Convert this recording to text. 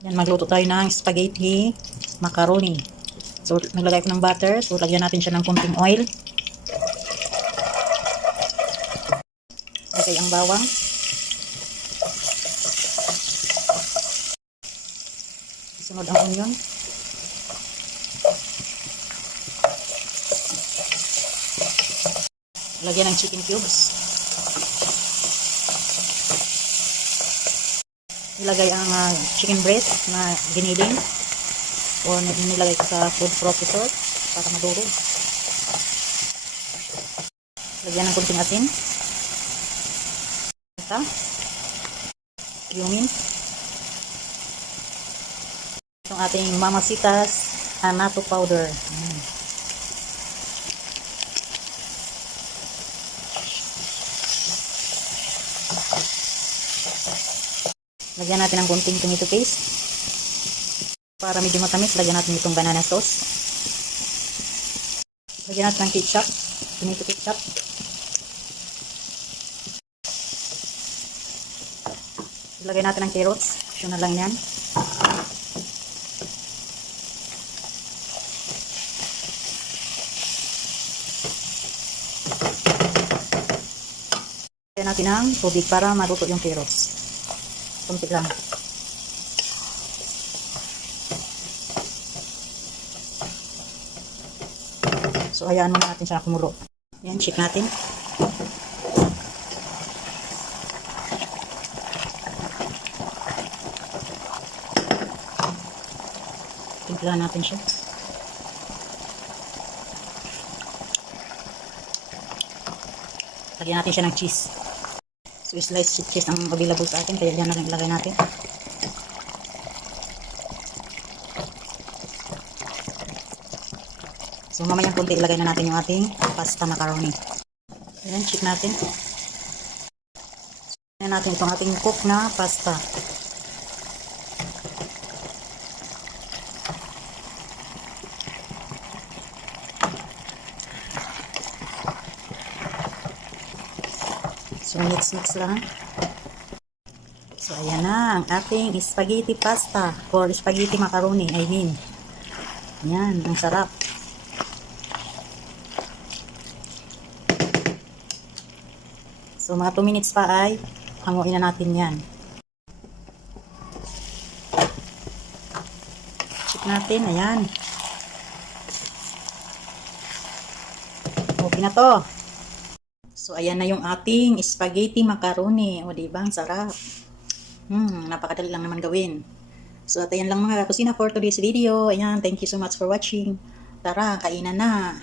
Yan, magluto tayo ng spaghetti macaroni. So, naglagay ko ng butter. So, lagyan natin siya ng konting oil. Lagay ang bawang. Sunod ang onion. Lagyan ng chicken cubes. Ilagay ang chicken breast na giniling o nilagay ko sa food processor para madurog. Lagyan ng konting asin. Ito. Cumin. Itong ating Mamacita's annatto powder. Lagyan natin ng konting tomato paste. Para medyo matamis, lagyan natin itong banana sauce. Lagyan natin ng ketchup. Tomato ketchup. Lagyan natin ng carrots. Optional lang yan. Lagyan natin ng tubig para maluto yung carrots. Kunti lang. So, hayaan muna natin siya kumulo. Yan, check natin. Timplahan natin siya. Lagyan natin siya ng cheese. So, slice cheese ang available sa atin, kaya yan na lang ilagay natin. So, mamayang konti ilagay na natin yung ating pasta macaroni. Ayan, check natin. Ayan natin itong ating cook na pasta. So, mix lang. So, ayan na ang ating spaghetti pasta or spaghetti macaroni, I mean. Ayan, ang sarap. So, mga 2 minutes pa ay hanguin na natin yan. Check natin, ayan. Okay na to. So, ayan na yung ating spaghetti macaroni. O, diba? Ang sarap. Napakadali lang naman gawin. So, at ayan lang mga kusina for today's video. Ayan, thank you so much for watching. Tara, kainan na.